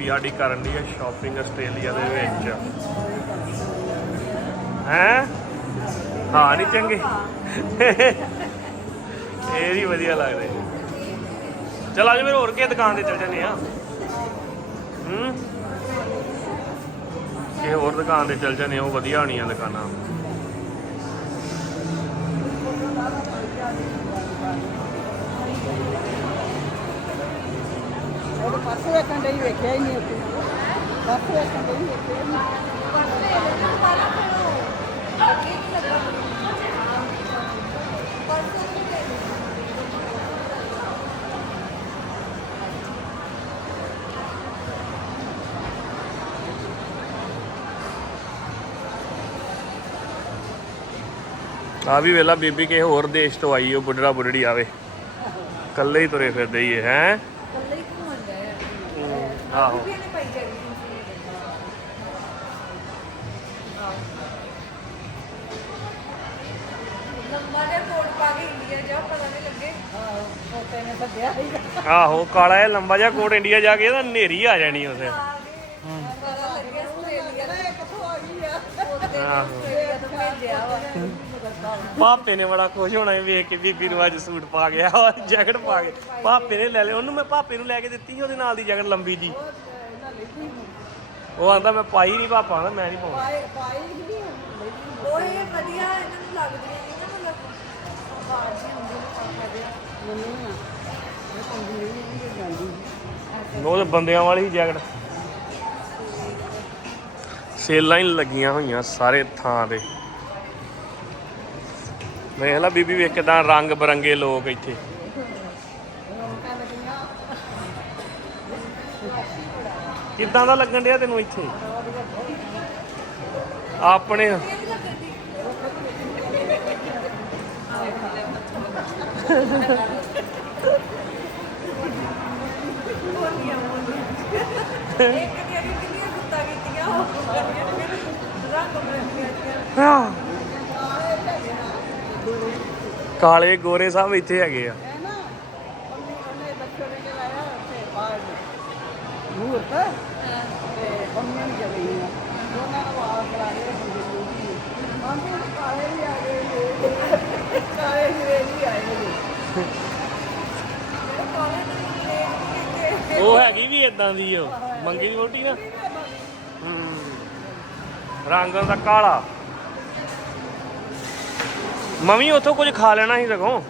ਭਾਬੀ ਸਾਡੀ ਕਰਨ ਦੀ ਹੈ ਸ਼ਾਪਿੰਗ ਆਸਟ੍ਰੇਲੀਆ ਦੇ ਵਿੱਚ। ਹੈ? ਹਾਂ, ਨਹੀਂ ਚੰਗੇ। ਇਹ ਵੀ ਵਧੀਆ ਲੱਗਦੇ ਚਲ ਅੱਜ ਫਿਰ ਹੋਰ ਕੀ ਦੁਕਾਨ ਤੇ ਚੱਲ ਜਾਂਦੇ ਆ ਹੂੰ? ਇਹ ਹੋਰ ਦੁਕਾਨ ਤੇ ਚੱਲ ਜੰਨੇ ਉਹ ਵਧੀਆ ਹੋਣੀਆਂ ਦੁਕਾਨਾਂ। ਉਹ ਵੇਖਣ ਦੇ ਵੇਖਿਆ ਹੀ ਨਹੀਂ ਉੱਥੇ। ਪਾਸੇ ਵੇਖਣ ਦੇ ਵੇਖਿਆ ਨਹੀਂ। ਆ ਵੀ ਵੇਲਾ ਬੀਬੀ ਕਿਸੇ ਹੋਰ ਦੇਸ਼ ਤੋਂ ਆਈ, ਉਹ ਬੁੱਢੜਾ ਬੁੱਢੜੀ ਆਵੇ। ਕੱਲੇ ਹੀ ਤੁਰੇ ਫਿਰਦੇ ਹੀ ਹੈ? ਆਹੋ। ਵੀ ਇਹਨੇ ਪਾਈ ਜਾਣੀ ਲੰਬਾ ਜਿਹਾ ਕੋਟ ਪਾ ਕੇ ਇੰਡੀਆ ਜਾ ਪਤਾ ਨਹੀਂ ਲੱਗੇ। ਪੋਤੇ ਨੇ ਸੱਦਿਆ ਸੀ। ਆਹੋ ਕਾਲਾ ਇਹ ਲੰਬਾ ਜਿਹਾ ਕੋਟ ਇੰਡੀਆ ਜਾ ਕੇ ਇਹਦਾ ਨੇਰੀ ਆ ਜਾਣੀ ਉਸੇ। ਪਤਾ ਲੱਗਿਆ ਆਸਟ੍ਰੇਲੀਆ। ਕਿੱਥੋਂ ਆ ਗਈ ਆ। ਉੱਤੇ ਆਸਟ੍ਰੇਲੀਆ ਤੋਂ ਭੇਜਿਆ ਵਾ। ਪਾਪੇ ਨੇ ਬੜਾ ਖੁਸ਼ ਹੋਣਾ ਸੀ ਵੇਖ ਕੇ ਬੀਬੀ ਨੂੰ ਅੱਜ ਸੂਟ ਪਾ ਗਿਆ ਔਰ ਜੈਕਟ ਪਾ ਕੇ। ਪਾਪੇ ਨੇ ਲੈ ਲਿਆ ਉਹਨੂੰ ਮੈਂ ਪਾਪੇ ਨੂੰ ਲੈ ਕੇ ਦਿੱਤੀ ਸੀ ਉਹਦੇ ਨਾਲ ਦੀ ਜੈਕਟ ਲੰਬੀ ਜੀ। ਉਹ ਆਂਦਾ ਮੈਂ ਪਾਈ ਨਹੀਂ ਪਾਪਾ ਆਂਦਾ ਮੈਂ ਨਹੀਂ ਪਾਉਣੀ। ਪਾਈ ਪਾਈ ਨਹੀਂ ਉਹ ਇਹ ਵਧੀਆ ਇਹਨਾਂ ਨੂੰ ਨਾ ਆਵਾਜ਼ ਹੀ ਹੁੰਦੀ ਨਾ ਕੰਮ ਵਧੀਆ ਮੈਨੂੰ ਨਾ ਇਹ ਪੰਜੀ ਨਹੀਂ ਜਾਂਦੀ ਉਹ ਤੇ ਬੰਦਿਆਂ ਵਾਲੀ ਜੈਕਟ। ਸੇਲਾਂ ਹੀ ਲੱਗੀਆਂ ਹੋਈਆਂ ਸਾਰੇ ਥਾਂ ਤੇ। ਵੇਖ ਲੈ ਬੀਬੀ ਵੇਖ ਕਿਦਾਂ ਰੰਗ ਬਰੰਗੇ ਲੋਕ ਇੱਥੇ। ਕਿੱਦਾਂ ਦਾ ਲੱਗਣ ਡਿਆ ਤੈਨੂੰ ਇੱਥੇ? ਆਪਣੇ ਇੱਕ ਵੀ ਕਿੰਨੀਆਂ ਗੁੱਤਾਂ ਕੀਤੀਆਂ ਉਹ ਰੰਗ ਬਰੰਗੀਆਂ ਹਾਂ। ਕਾਲੇ ਗੋਰੇ ਸਭ ਇੱਥੇ ਹੈਗੇ ਆ। ਹੈ ਨਾ ਉਹਨੇ ਉਹਨੇ ਬੱਚੇ ਨੇ ਕਿ ਲਾਇਆ ਉੱਥੇ ਬਾਹਰ ਨੂਰ ਤੇ ਤੇ ਬੰਮੇ ਨੂੰ ਚਲੀ ਆ ਦੋਨਾਂ ਨੂੰ ਆਵਾਜ਼ ਕਰਾ ਰਹੇ ਹੁੰਦੇ ਸੀ। ਆਂਦੇ ਕਾਲੇ ਵੀ ਆ ਗਏ ਨੇ। ਕਾਲੇ ਵੀ ਵੀ ਆਏ ਨੇ। ਉਹ ਹੈਗੀ ਵੀ ਇਦਾਂ ਦੀ ਉਹ ਮੰਗੀ ਦੀ ਰੋਟੀ ਨਾ? ਹੂੰ। ਰੰਗ ਦਾ ਕਾਲਾ। ਮਮੀ ਉੱਥੋਂ ਕੁਝ ਖਾ ਲੈਣਾ ਸੀ ਸਗੋਂ।